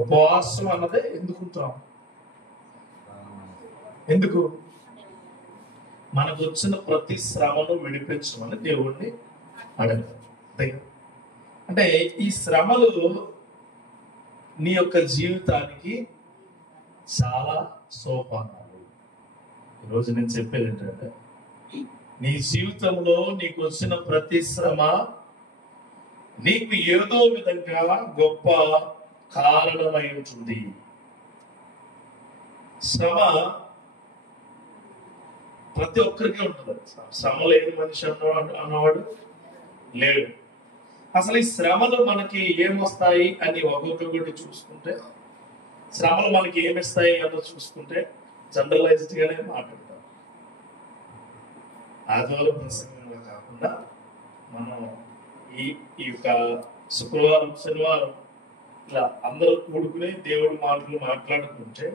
ఉపవాసం అన్నదే ఎందుకుంటాం? ఎందుకు? మనకు వచ్చిన ప్రతి శ్రమను విడిపించమని దేవుణ్ణి అడగాలి. అంటే ఈ శ్రమలు నీ యొక్క జీవితానికి చాలా సోపానాలు. ఈరోజు నేను చెప్పేది ఏంటంటే, నీ జీవితంలో నీకు వచ్చిన ప్రతి శ్రమ నీకు ఏదో విధంగా గొప్ప కారణమై ఉంటుంది. శ్రమ ప్రతి ఒక్కరికి ఉంటుంది. శ్రమ లేని మనిషి అన్నవాడు లేడు. అసలు ఈ శ్రమలు మనకి ఏమొస్తాయి అని ఒక్కొక్కటి చూసుకుంటే, శ్రమలు మనకి ఏమిస్తాయి అన్నది చూసుకుంటే జనరలైజ్డ్ గానే మాట్లాడతాం. ఆదివారం ప్రసంగంగా కాకుండా మనం ఈ యొక్క శుక్రవారం, శనివారం ఇట్లా అందరూ కూడుకుని దేవుడి మాటలు మాట్లాడుకుంటే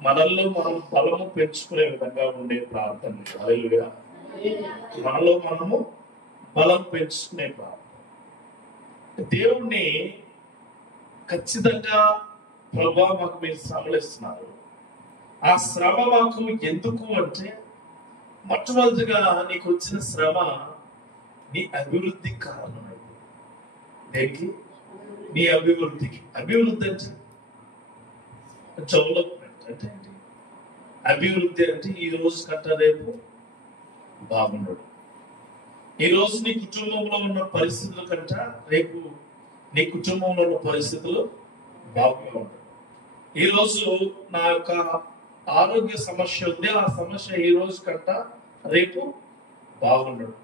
మనల్లో మనం బలము పెంచుకునే విధంగా ఉండే ప్రార్థన. హల్లెలూయా. మనలో మనము బలం పెంచుకునే ప్రార్థన. దేవుణ్ణి ఖచ్చితంగా ప్రభువా మాకు మీరు శ్రమలు ఇస్తున్నారు, ఆ శ్రమ మాకు ఎందుకు అంటే, మొట్టమొదటిగా నీకు వచ్చిన శ్రమ నీ అభివృద్ధికి కారణమైంది. దేనికి? నీ అభివృద్ధికి. అభివృద్ధి అంటే డెవలప్మెంట్ అంటే ఏంటి? అభివృద్ధి అంటే ఈ రోజు కంటే రేపు బాగుండడు. ఈ రోజు నీ కుటుంబంలో ఉన్న పరిస్థితుల కంటే రేపు నీ కుటుంబంలో ఉన్న పరిస్థితులు బాగుగా ఉండవు. ఈ రోజు నా యొక్క ఆరోగ్య సమస్య ఉంది, ఆ సమస్య ఈ రోజు కంటే రేపు బాగుండడు.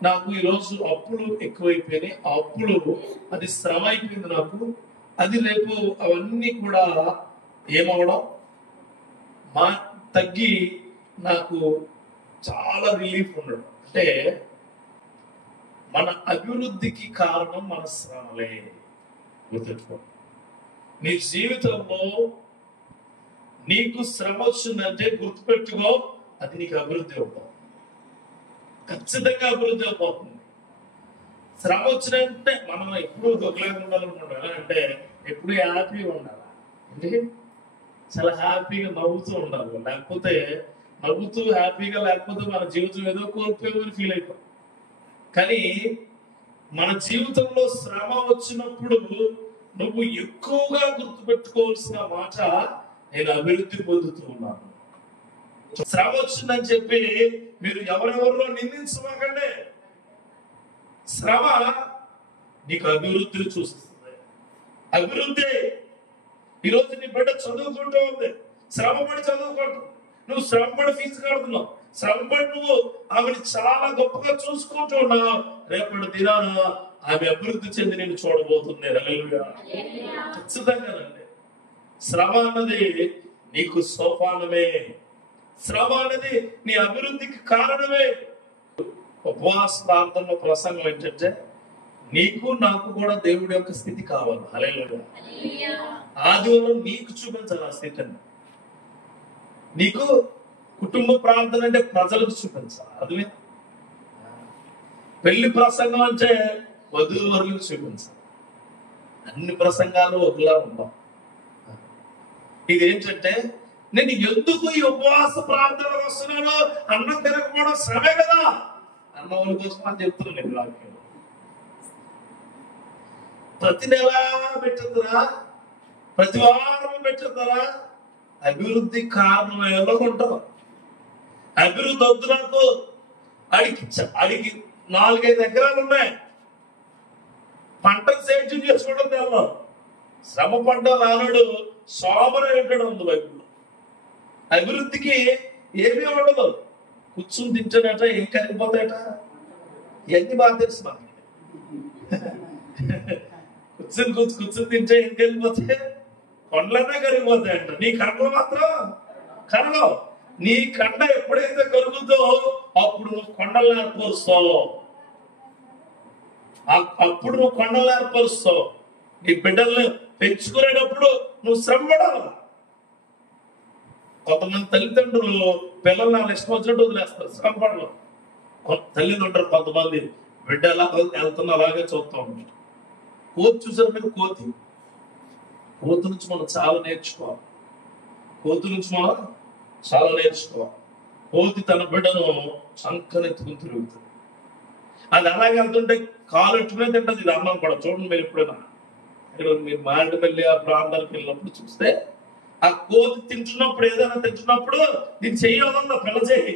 నాకు ఈరోజు అప్పులు ఎక్కువైపోయినాయి, ఆ అప్పులు అది శ్రమ అయిపోయింది నాకు, అది రేపు అవన్నీ కూడా ఏమవడం మా తగ్గి నాకు చాలా రిలీఫ్ ఉండడం. అంటే మన అభివృద్ధికి కారణం మన శ్రమలే. గుర్తుపెట్టుకో, నీ జీవితంలో నీకు శ్రమ వచ్చిందంటే గుర్తుపెట్టుకో, అది నీకు అభివృద్ధి అవుతుంది. ఖచ్చితంగా అభివృద్ధి అయిపోతుంది. శ్రమ వచ్చినంటే మనం ఎప్పుడు దొరకలేక ఉండాలనుకుంటాం. అంటే ఎప్పుడు హ్యాపీగా ఉండాలి, అంటే చాలా హ్యాపీగా నవ్వుతూ ఉండాలి. లేకపోతే నవ్వుతూ హ్యాపీగా లేకపోతే మన జీవితం ఏదో కోల్పోయేమని ఫీల్ అయిపోతాం. కానీ మన జీవితంలో శ్రమ వచ్చినప్పుడు నువ్వు ఎక్కువగా గుర్తుపెట్టుకోవాల్సిన మాట, నేను అభివృద్ధి పొందుతూ ఉన్నాను. శ్రమ వచ్చిందని చెప్పి మీరు ఎవరెవరిలో నిందించమాకండి. శ్రమ నీకు అభివృద్ధిని చూస్తుంది. అభివృద్ధి. ఈరోజు నీ బిడ్డ చదువుకుంటూ ఉంది, శ్రమపడి చదువుకుంటూ, నువ్వు శ్రమపడి ఫీజు కడుతున్నావు, శ్రమపడి నువ్వు ఆమెను చాలా గొప్పగా చూసుకుంటూ ఉన్నావు. రేపటి దినాన ఆమె అభివృద్ధి చెంది నేను చూడబోతుంది. హల్లెలూయా. ఖచ్చితంగానండి. శ్రమ అన్నది నీకు సోపానమే, శ్రమ అనేది నీ అభివృద్ధికి కారణమే. ఉపవాస ప్రార్థనలో ప్రసంగం ఏంటంటే, నీకు నాకు కూడా దేవుడి యొక్క స్థితి కావాలి. హల్లెలూయా. ఆదివారం నీకు చూపించాలి ఆ స్థితిని. నీకు కుటుంబ ప్రార్థన అంటే ప్రజలకు చూపించాలి. అదే పెళ్లి ప్రసంగం అంటే వధూవరులకు చూపించాలి. అన్ని ప్రసంగాలు ఒకలా ఉండవు. ఇదేంటంటే, నేను ఎందుకు ఈ ఉపవాస ప్రార్థనకు వస్తున్నాను, అన్నం తినకపోవడం శ్రమే కదా అన్న వాళ్ళ కోసం అని చెప్తున్నాను. నేను వాక్యం ప్రతి నెల పెట్టిందరా, ప్రతి వారం పెట్టిందరా, అభివృద్ధి కారణం ఎలాగుంటావు. అభివృద్ధి వద్దు నాకు. అడిగి 4-5 ఎకరాలు ఉన్నాయి, పంటకు సేద్యం చేసుకోవడం తెల్లో. శ్రమ పడ్డ రానుడు సోమరం ఏంటో ఉంది బైబిల్లో. అభివృద్ధికి ఏమీ ఉండదు. కూర్చుని తింటాడట, ఏం కరిగిపోతాయట, ఇవన్నీ బాగా తెలుసు మనకి. కూర్చుని తింటే ఏం కరిగిపోతాయి? కొండలనే కరిగిపోతాయంట. నీ కండలు మాత్రం కరగవు. నీ కండ ఎప్పుడైతే కరుగుతో అప్పుడు నువ్వు కొండలు ఏర్పరుస్తావు. అప్పుడు నువ్వు కొండలు ఏర్పరుస్తావు. నీ బిడ్డల్ని పెంచుకునేటప్పుడు నువ్వు శ్రమ పడాలి. కొంతమంది తల్లిదండ్రులు పిల్లల్ని వాళ్ళు ఇష్టం వచ్చినట్టు వదిలేస్తారు, శ్రమ పడరు. తల్లిదండ్రులు కొంతమంది బిడ్డ ఎలా వెళ్తున్నా అలాగే చూస్తూ ఉంటారు. కోతి చూసారు మీరు? కోతి నుంచి మనం చాలా నేర్చుకోవాలి. కోతి నుంచి మనం చాలా నేర్చుకోవాలి. కోతి తన బిడ్డను చంకనెత్తుకుని తిరుగుతుంది. అది అలాగే వెళ్తుంటే కాలు ఎట్టుకునే తింటది. ఇది అన్నం కూడా చూడండి. మీరు ఎప్పుడైనా ఇక్కడ మీరు మారేడుపల్లి ఆ ప్రాంతాలకు వెళ్ళినప్పుడు చూస్తే ఆ కోతి తింటున్నప్పుడు, ఏదైనా తింటున్నప్పుడు దీన్ని చెయ్యాలన్నా పిల్ల చేయి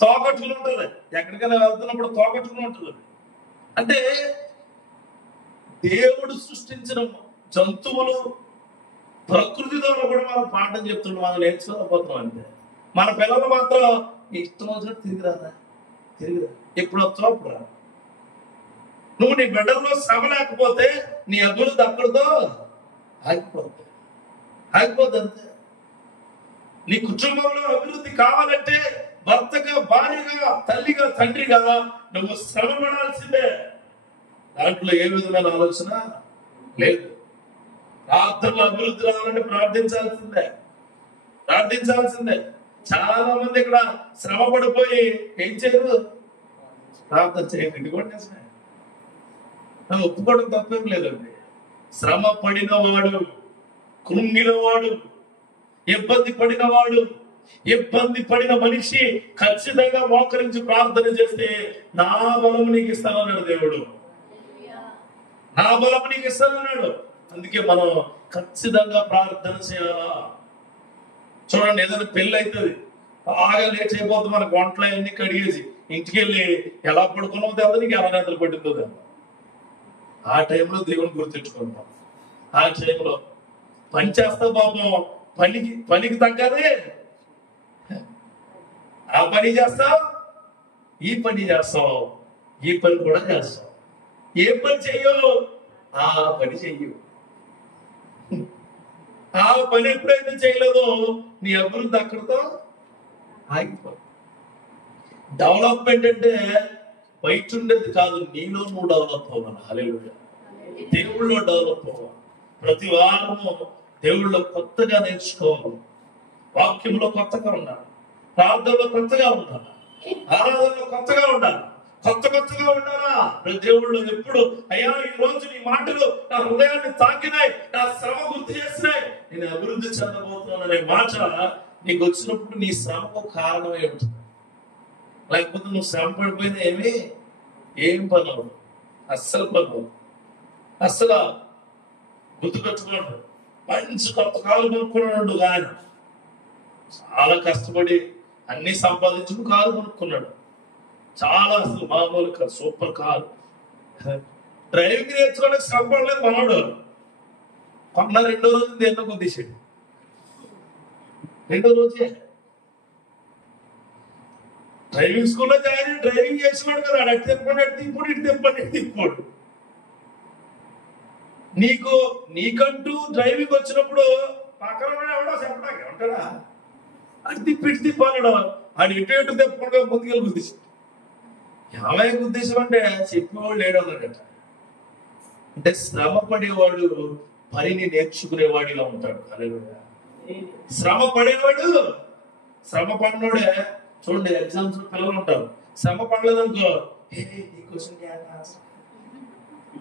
తోకట్టుకుని ఉంటుంది. ఎక్కడికైనా వెళ్తున్నప్పుడు తోకట్టుకుని ఉంటుంది. అంటే దేవుడు సృష్టించిన జంతువులు, ప్రకృతి ద్వారా కూడా మనం పాఠం చెప్తున్నాం. మనం నేర్చుకోకపోతున్నాం. అంటే మన పిల్లలు మాత్రం ఇష్టం వచ్చినట్టు తిరిగిరాదా, ఎప్పుడు వస్తావు అప్పుడు రా. నువ్వు నీ బిడ్డల్లో శ్రమ లేకపోతే నీ అభివృద్ధి అక్కడితో ఆగిపోద్ది అంతే. నీ కుటుంబంలో అభివృద్ధి కావాలంటే భర్తగా, భార్యగా, తల్లిగా, తండ్రిగా నువ్వు శ్రమ పడాల్సిందే. దాంట్లో ఏ విధమైన ఆలోచన లేదు. ప్రార్థనలో అభివృద్ధి రావాలంటే ప్రార్థించాల్సిందే. చాలా మంది ఇక్కడ శ్రమ పడిపోయి ఏం చేయరు, ప్రార్థన చేయండి. ఇది కూడా నిజమే, ఒప్పుకోవడం తప్పేం లేదండి. శ్రమ పడినవాడు, కృంగినవాడు, ఇబ్బంది పడిన మనిషి ఖచ్చితంగా మోకరించి ప్రార్థన చేస్తే నా బలం నీకు ఇస్తానన్నాడు దేవుడు. నా బలం నీకు ఇస్తానన్నాడు. అందుకే మనం ఖచ్చితంగా ప్రార్థన చేయాలా. చూడండి, ఏదైనా పెళ్ళి అవుతుంది, బాగా లేట్ అయిపోతుంది. మనకు వంటలు అన్ని కడిగేసి ఇంటికి వెళ్ళి ఎలా పడుకున్నావు తెలియదు, నీకు ఎలా నిద్ర పట్టిందో తెలియదు. ఆ టైంలో దేవుని గుర్తించుకుంటాం. ఆ టైంలో పని చేస్తా పాపం, పనికి తగ్గదే ఆ పని చేస్తావు, ఈ పని చేస్తావు, ఈ పని కూడా చేస్తావు. ఏ పని చెయ్యవు ఆ పని చెయ్యవు. ఆ పని ఎప్పుడైతే చేయలేదో నీ అభివృద్ధి అక్కడితో ఆగిపో. డెవలప్మెంట్ అంటే బయట ఉండేది కాదు, నీలో నువ్వు డెవలప్ అవ్వాలి. హల్లెలూయా. దేవుళ్ళో డెవలప్ అవ్వాలి. ప్రతి వారము దేవుళ్ళో కొత్తగా నేర్చుకోవాలి. వాక్యంలో కొత్తగా ఉండాలి, ప్రార్థనలో కొత్తగా ఉండాలి, ఆరాధనలో కొత్తగా ఉండాలా. దేవుళ్ళు ఎప్పుడు అయ్యా ఈ రోజు నీ మాటలు నా హృదయాన్ని తాకినాయి, నా శ్రమ గుర్తు చేసినాయి, నేను అభివృద్ధి చెందబోతున్నాను అనే మాట నీకు వచ్చినప్పుడు నీ శ్రమకు కారణమై ఉంటుంది. లేకపోతే నువ్వు శ్రమ పడిపోయినా ఏం పని అవ్వదు, అస్సలు గుర్తుపెట్టుకోండి. మంచి కొత్త కాలు కొనుక్కున్నాడు ఆయన, చాలా కష్టపడి అన్ని సంపాదించుకుని కారు కొనుక్కున్నాడు. చాలా, అసలు మామూలు కాదు, సూపర్ కారు. డ్రైవింగ్ నేర్చుకోవడానికి శ్రమ పడలేదు మనోడు. కొన్న రెండో రోజు దేన్నో కొద్దిసాడు. రెండో రోజే డ్రైవింగ్ స్కూల్లో జాయిన్ డ్రైవింగ్ చేసినాడు కదా. అటు తిప్పండి, ఇటు తిప్పాడు. నీకంటూ డ్రైవింగ్ వచ్చినప్పుడు పక్కన ఎవడో చెప్పడానికి ఉంటాడా, అటు తిప్పాడు. ఆడు ఇటు తిప్పకుండా ముందుకెళ్ళి గుద్దేశాడు. ఏమైనా ఉద్దేశం అంటే చెప్పేవాడు లేడు అన్నాడట. అంటే శ్రమ పడేవాడు పనిని నేర్చుకునేవాడిగా ఉంటాడు. శ్రమ పడినోడే. చూడండి, ఎగ్జామ్స్ పిల్లలు ఉంటారు, శ్రమ పడలేదనుకో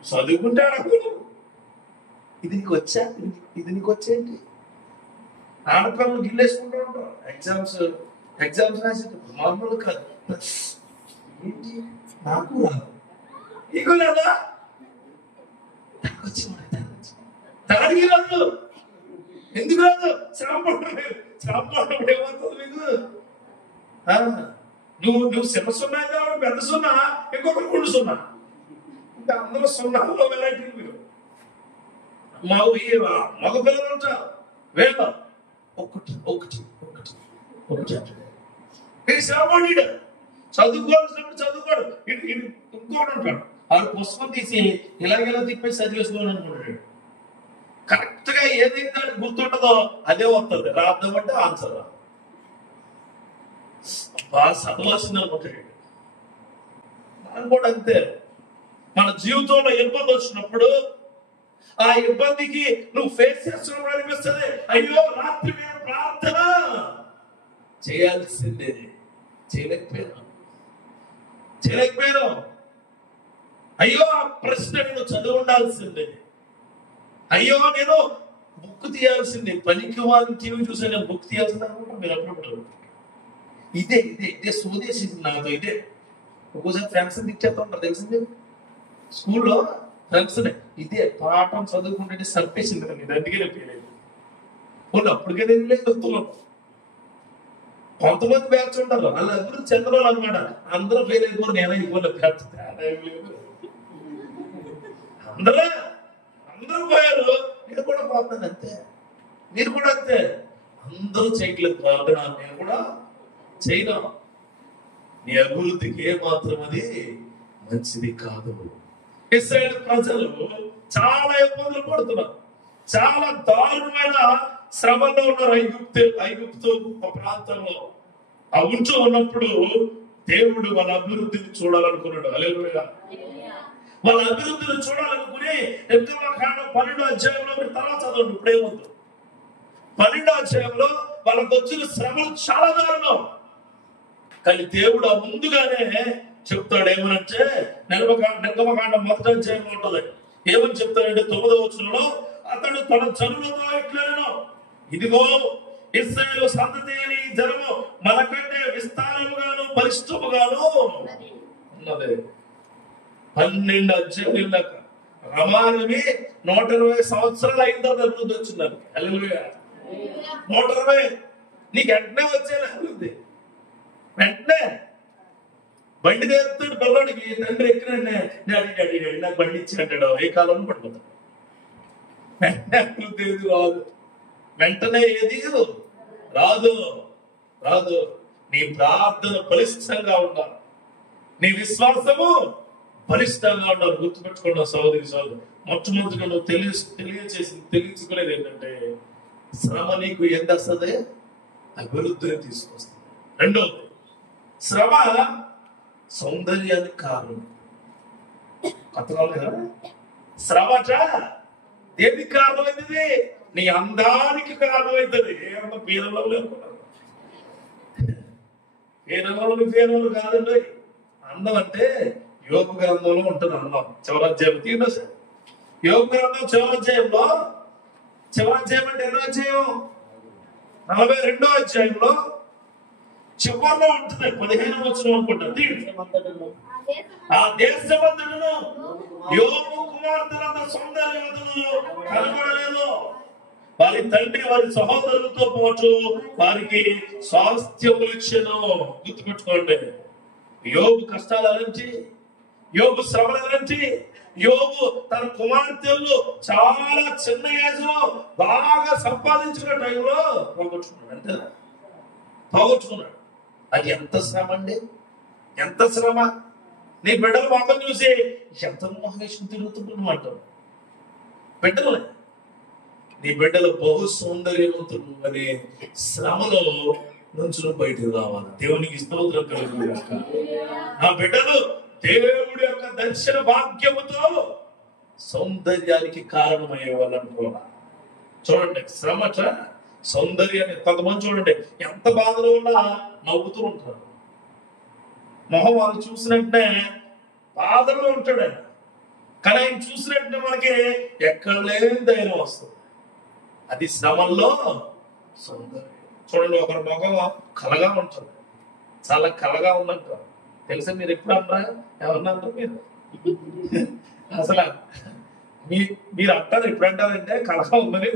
చదువుకుంటాడు. ఇది నీకు వచ్చేంటి. ఆడపిల్లలు గిల్లేసుకుంటూ ఉంటారు. ఎగ్జామ్స్ రాసేటప్పుడు మామూలు కాదు. ఏంటి నాకు రాదు, నీకు లేదా, దానికి రాదు. ఎందుకు రాదు? శ్రమ పడడం ఏమవుతుంది మీకు? నువ్వు చిన్న సున్నా అయితే పెద్ద సున్నా, ఇంకొకరు 2 సున్నా, ఇంకా అందరూ సున్నాలో వెరైటీ. మీరు మగ పిల్లలు ఉంటారు, వేళ ఒకటి శ్రమపడి చదువుకోడు. ఇంకోటి ఉంటాడు, వాడు పుస్తకం తీసి ఇలాగెలా తిప్పేసి చదివేసుకోవాలి అనుకుంటాడు. కరెక్ట్ గా ఏదైతే గుర్తుంటుందో అదే వస్తుంది. రాద్దామంటే ఆన్సర్ బాగా చదవాల్సింది అనుకుంటాడు. మనం కూడా అంతే. మన జీవితంలో ఇబ్బంది వచ్చినప్పుడు ఆ ఇబ్బందికి నువ్వు ఫేస్ చేస్తున్నప్పుడు అనిపిస్తుంది, అయ్యో రాత్రి నేను ప్రార్థన చేయాల్సిందే, చేయలేకపోయాను. అయ్యో ఆ ప్రశ్న నేను చదివి ఉండాల్సిందే. అయ్యో నేను బుక్ తీయాల్సింది, పనికి వాళ్ళని టీవీ చూసా నేను బుక్ తీయాల్సింది అనుకుంటా మీరు అప్పుడప్పుడు. ఇదే ఇదే ఇదే సోదేసింది నాతో. ఇదే ఒక్కోసారి ఫ్రెండ్స్ తిట్టేస్తా ఉంటారు తెలిసింది. స్కూల్లో ఫ్రెండ్స్ ఇదే పాఠం చదువుకుంటే సర్పేసింది కదా, ఇది అందుకే తెలియలేదు. వాళ్ళు అప్పటికే తెలియలేదు. కొంతమంది బ్యాచ్ ఉంటారు వాళ్ళు అభివృద్ధి చెందడం అనమాట. అందరూ ఫెయిల్ అయిపోరు, నేను అయిపోలే బ్యాచ్ తేడా ఏం లేదు. అందరూ పోయారు, నేను కూడా పోతున్నాను అంతే, మీరు కూడా అంతే. అందరూ చేయట్లేదు ప్రార్థన, నేను కూడా చేయను. నీ అభివృద్ధికి ఏ మాత్రం అది మంచిది కాదు. ఇశ్రాయేలు ప్రజలు చాలా ఇబ్బందులు పడుతున్నారు, చాలా దారుణమైన శ్రమలో ఉన్నారు. ఐగుప్తు ప్రాంతంలో ఆ ఉంటూ ఉన్నప్పుడు దేవుడు వాళ్ళ అభివృద్ధిని చూడాలనుకున్నాడు. హల్లెలూయా. వాళ్ళ అభివృద్ధిని చూడాలనుకుని నిర్గమకాండం 12వ అధ్యాయంలో మీరు తర్వాత చదవండి. ఇప్పుడేముంది 12వ అధ్యాయంలో వాళ్ళకు వచ్చిన శ్రమలు చాలా దారుణం. కానీ దేవుడు ముందుగానే చెప్తాడు ఏమనంటే, నిర్గమకాండం 1వ అధ్యాయంలో ఉంటుంది. ఏమని చెప్తాడంటే 9వ వచనంలో, అతడు తన జనులతో ఇట్లనెను, ఇదిగో ఇశ్రాయేలు సంతతి అని జనము మనకంటే విస్తారముగాను బలిష్టముగాను ఉన్నది. 12 అధ్యాయుల రమారమి 120 సంవత్సరాలు అయిన తర్వాత అభివృద్ధి వచ్చింది. హల్లెలూయా. 120 నీకు వెంటనే వచ్చేలా అభివృద్ధి. వెంటనే బండి తెస్తాడు పిల్లడికి, తండ్రి ఎక్కినండి డాడీ డాడీ డాడీ నాకు బండి ఇచ్చినట్టాడు, ఏ కాలంలో పడిపోతాడు. వెంటనే అభివృద్ధి ఏది రాదు, వెంటనే ఏది రాదు రాదు. నీ ప్రార్థన బలిష్టంగా ఉండాలి, నీ విశ్వాసము బలిష్టంగా ఉండాలి. గుర్తుపెట్టుకున్నావు సోదరి సోదరు. మొట్టమొదటిగా నువ్వు తెలియచుకోలేదు ఏంటంటే, శ్రమ నీకు ఎంత వస్తుంది, అభివృద్ధిని తీసుకొస్తుంది. రెండోది, శ్రమ సౌందర్యానికి కారణం. కొత్తగా కదా, శ్రమట దేనికి కారణమైంది? నీ అందానికి కారణమైంది. ఏమన్నా పీరలో లేకున్నారు, పీరలు కాదండి. అందం అంటే యోగ గ్రంథంలో ఉంటుంది. అందం చివరాధ్యాయం తీరు సార్. యోగ గ్రంథం చివరాధ్యాయంలో, చివరాధ్యాయం అంటే ఎన్నో అధ్యాయం? 42వ అధ్యాయంలో చివరిలో ఉంటుంది. 15వ వచనం అనుకుంటుంది. ఆ దేశమంతటను యోబు కుమార్తెలంత సౌందర్యవంతులు కనబడలేదు. వారి తండ్రి వారి సహోదరులతో పాటు వారికి స్వాస్థ్యములు ఇచ్చెను. గుర్తుపెట్టుకోండి, యోబు కష్టాలు ఎలాంటి, యోబు శ్రమలు ఎలాంటి. యోబు తన కుమార్తెలు చాలా చిన్న ఏజ్ లో బాగా సంపాదించిన టైంలో పోగొట్టుకున్నాడు. అంతే, పోగొట్టుకున్నాడు. అది ఎంత శ్రమ అండి, ఎంత శ్రమ. నీ బిడ్డలు మొక్కలు చూసి ఎంత మహేష్ తిరుగుతుంటున్నమాట. బిడ్డలు, నీ బిడ్డలు బహు సౌందర్యవంతులు అనే శ్రమలో నుంచి బయటకు రావాలి. దేవునికి స్తోత్రం కలుగుగాక. నా బిడ్డలు దేవుడి యొక్క దర్శన భాగ్యముతో సౌందర్యానికి కారణమయ్యే వాళ్ళు అనుకోవాలి. చూడండి, శ్రమట సౌందర్యాన్ని. కొంతమంది చూడండి ఎంత బాధలో ఉన్నా నవ్వుతూ ఉంటారు. మొహం వాళ్ళు చూసినట్టే బాధలో ఉంటాడు ఆయన, కానీ ఆయన చూసినట్టే మనకి ఎక్కడ లేని ధైర్యం వస్తుంది. అది శ్రమల్లో సౌందర్యం. చూడండి, ఒకరి మొహం కలగా ఉంటుంది, చాలా కలగా ఉందంటారు. తెలుసా? మీరు ఎప్పుడు అన్నా ఎవరన్నా మీరు అసలు మీరు అంటారు, ఎప్పుడు అంటారంటే కలగా ఉందని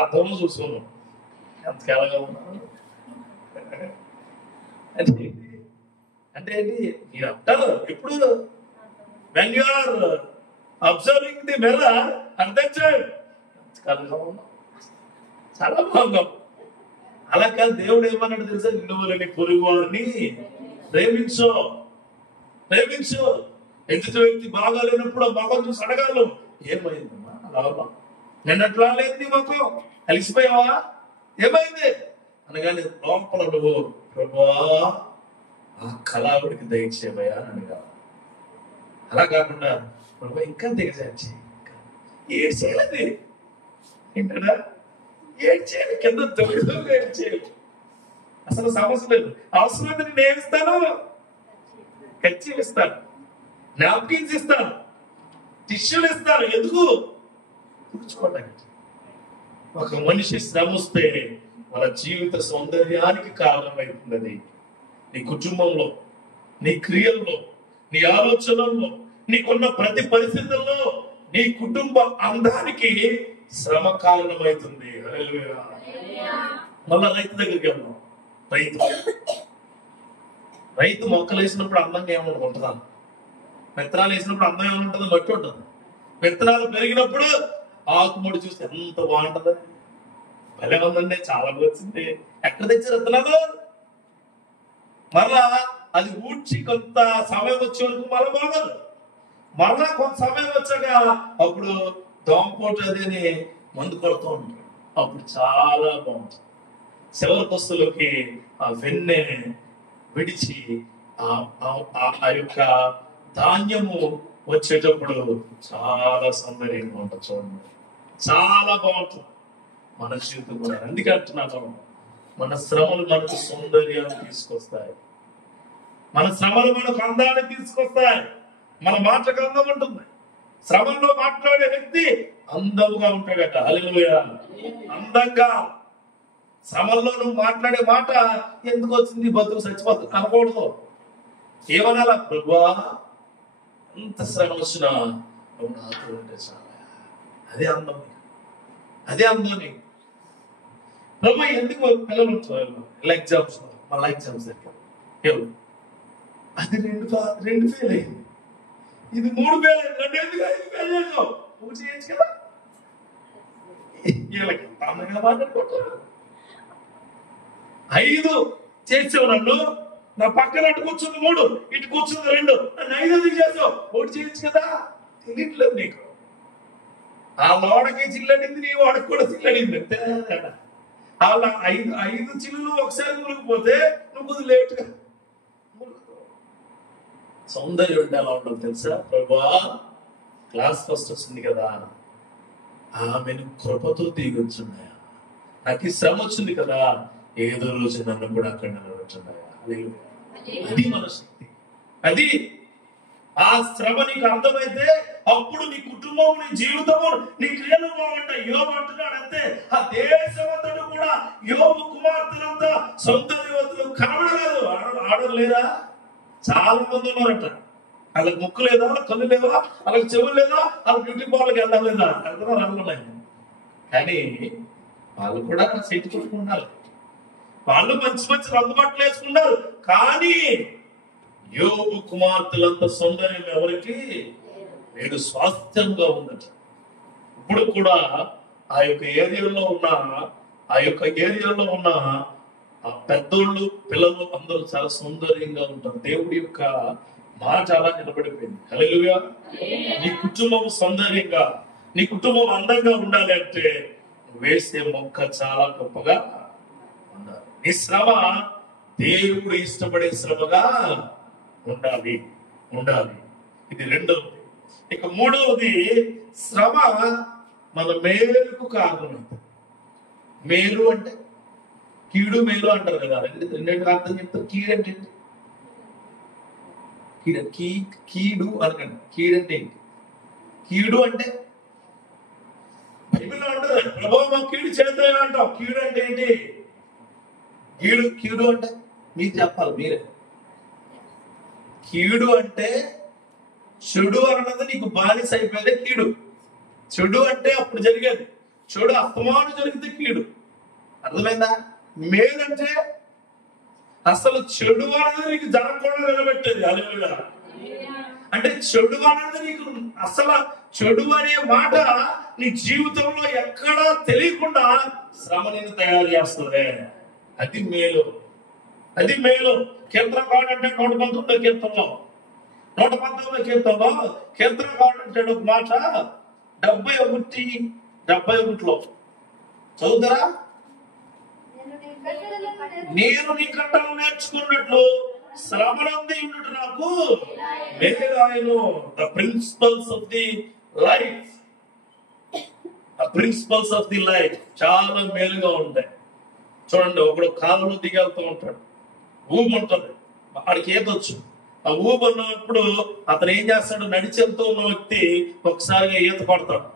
అర్థంలో చూసుకున్నాం. ఎంత కలగా ఉన్నారు అంటే ఏంటి మీరు అంటారు ఎప్పుడు? When you are observing the mirror, అర్థం చేయండి కలగా ఉన్నాం, చాలా బాగున్నాం. అలా కాదు, దేవుడు ఏమన్నాడు తెలుసా? నిన్ను వలని పొరుగు వారిని ప్రేమించు. ఎదుటి వ్యక్తి బాగా లేనప్పుడు ఆ బాగా చూసి అడగాలి, ఏమైందమ్మా అలా నిన్నట్లా లేదు నీ మొక్కం, అలిసిపోయావా, ఏమైంది అనగానే లోపల నువ్వు ప్రభువా ఆ కళావుడికి దయచేయమయ్యా అని అడగాలి. అలా కాకుండా ప్రభు ఇంకా దిగజార్చి ఏడ్చేయాలి. ఏంటన్నా ఏడ్చేయాలి, కింద దొంగ ఏడ్చేయాలి. అసలు సమస్య లేదు. అవసరమైతే నేను ఏమిస్తాను, కచ్చిలు ఇస్తాను, నాప్కిన్స్ ఇస్తాను, టిష్యూలు ఇస్తాను. ఎందుకు? తుడుచుకోవడానికి. ఒక మనిషి శ్రమ వస్తే మన జీవిత సౌందర్యానికి కారణమవుతుందని నీ కుటుంబంలో, నీ క్రియల్లో, నీ ఆలోచనల్లో, నీకున్న ప్రతి పరిస్థితుల్లో నీ కుటుంబ అందానికి శ్రమ కారణమవుతుంది. మళ్ళా రైతు దగ్గరికి వెళ్దాం. రైతు మొక్కలు వేసినప్పుడు అందంగా ఏమన్నా ఉంటుందా? విత్తనాలు వేసినప్పుడు అందం ఏమైనా ఉంటుంది? మట్టి ఉంటుంది. విత్తనాలు పెరిగినప్పుడు ఆకుముడి చూస్తే ఎంత బాగుంటుంది. భలే ఉందండి, చాలా వచ్చింది. ఎక్కడ తెచ్చారు విత్తనాలు? మరలా అది ఊడ్చి కొంత సమయం వచ్చే వరకు మళ్ళీ బాగోదు. మరలా కొంత సమయం వచ్చాక అప్పుడు దోమపోటు అది మందు కొడుతూ ఉంటాడు. అప్పుడు చాలా బాగుంటుంది. చివరి బస్సులోకి ఆ వెన్నె విడిచి ఆ యొక్క ధాన్యము వచ్చేటప్పుడు చాలా సౌందర్యంగా ఉంటుంది. చూడండి, చాలా బాగుంటుంది. మన జీవితం కూడా అందుకే అంటున్నాను, మన శ్రమలు మనకు సౌందర్యాన్ని తీసుకొస్తాయి. మన శ్రమలు మనకు అందాన్ని తీసుకొస్తాయి. మన మాటకు అందం ఉంటుంది. శ్రమంలో మాట్లాడే వ్యక్తి అందంగా ఉంటాడట. హల్లెలూయా. అందంగా. శ్రమంలో నువ్వు మాట్లాడే మాట ఎందుకు వచ్చింది, బతుకు చచ్చిపోతుంది అనకూడదు. ఏమనాలా? ప్రభువా, ఎంత శ్రమ వచ్చినా నువ్వు నాతో ఉంటే చాలా. అదే అందం. అదే అందం. ప్రభు ఎందుకు పిల్లలు ఇలా ఎగ్జామ్స్, మళ్ళీ ఎగ్జామ్స్ దగ్గర అది 2 ఫెయిల్ అయింది, ఇది 3 ఫెయిల్ అయింది, 2 ఎందుకు 5 ఫెయిల్ అయ్యావు? నువ్వు చేయొచ్చు కదా. వీళ్ళకి అందంగా మాట్లాడుకుంటారు. 5 చేసావు నన్ను, నా పక్కన అటు కూర్చుంది 3, ఇటు కూర్చుంది 2, నన్ను 5 ఎందుకు చేసావు? 1 చేయొచ్చు కదా. తెలియట్లేదు నీకు. ఆ లోడకి చిల్లడింది, నీ వాడికి కూడా చిల్లడింది. అలా 5 చిల్లులు ఒకసారి మురిగిపోతే నువ్వు కొద్ది లేటుగా సౌందర్యం ఉంటే ఎలా ఉండదు తెలుసా? ప్రభా, క్లాస్ ఫస్ట్ వస్తుంది కదా, ఆమెను కృపతో తీగొచ్చున్నాయా. నాకు ఈ శ్రమ వచ్చింది కదా, ఏదో రోజు నన్ను కూడా అక్కడ నిలబెట్టున్నాయా. అది మన శక్తి. అది ఆ శ్రమ నీకు అర్థమైతే అప్పుడు నీ కుటుంబం, నీ జీవితము, నీ క్రియలు బాగుంటాయి. యోబు అంటున్నాడు అంతే, ఆ దేశమంతటా కూడా యోబు కుమార్తెలంతా సౌందర్యవతులు కనబడలేదు. ఆడలు లేరా? చాలా మంది ఉన్నారట. వాళ్ళకి ముక్కు లేదా, కళ్ళు లేవా, వాళ్ళకి చెవులు లేదా, వాళ్ళ బ్యూటీ పార్లర్కి వెళ్ళడం లేదా, అందరూ రంగున్నాయి. కానీ వాళ్ళు కూడా సెట్ కొట్టుకున్నారు. వాళ్ళు మంచి మంచి రంగు బట్టలు వేసుకున్నారు. కానీ యోబు కుమార్తెలంత సౌందర్యం ఎవరికి లేదు. స్వాస్థ్యంగా ఉందట. ఇప్పుడు కూడా ఆ యొక్క ఏరియాలో ఉన్న ఆ పెద్దోళ్ళు, పిల్లలు అందరూ చాలా సౌందర్యంగా ఉంటారు. దేవుడి యొక్క మాట అలా నిలబడిపోయింది. హల్లెలూయా. నీ కుటుంబం సౌందర్యంగా, నీ కుటుంబం అందంగా ఉండాలి అంటే వేసే మొక్క చాలా గొప్పగా ఉండాలి. నీ శ్రమ దేవుడు ఇష్టపడే శ్రమగా ఉండాలి. ఇది 2వది. ఇక 3వది, శ్రమ మన మేలుకు కారణమైంది. మేలు అంటే కీడు, మేలు అంటారు కదా. రెండింటి అర్థం చెప్తారు. కీడు అంటే కీడు అనకండి. కీడంటే ఏంటి? కీడు అంటే బైబిల్లో ఉంటుంది, ప్రభు మా కీడు చేద్దాం అంటాం. కీడు అంటే ఏంటి? కీడు అంటే మీరు చెప్పాలి, మీరే. కీడు అంటే చెడు అన్నది నీకు బానిస అయిపోయేదే కీడు. చెడు అంటే అప్పుడు జరిగేది. చెడు అస్తమానం జరిగితే కీడు. అర్థమైందా? మేలంటే అసలు చెడు అనేది నీకు జరగకుండా నిలబెట్టేది. హల్లెలూయా. అంటే చెడు అనేది నీకు అసలు చెడు అనే మాట నీ జీవితంలో ఎక్కడా తెలియకుండా శ్రమ నేను తయారు చేస్తుంది. అది మేలు. కీర్తనకారుడు అంటే 119వ కీర్తనలో 119వ కీర్తనకారుడు అంటాడు ఒక మాట 71లో చదువుతారా? నేను నీ కట్టలు నేర్చుకున్నట్లు శ్రమనంది ఉన్నట్టు నాకు మేలాయను. The principles of the life చాలా మేలుగా ఉంటాయి. చూడండి, ఒకడు కాలంలో దిగెళ్తూ ఉంటాడు, ఊబు ఉంటుంది, వాడికి ఈతొచ్చు. ఆ ఊబు ఉన్నప్పుడు అతను ఏం చేస్తాడు? నడిచెళ్తూ ఉన్న వ్యక్తి ఒకసారిగా ఈత పడతాడు.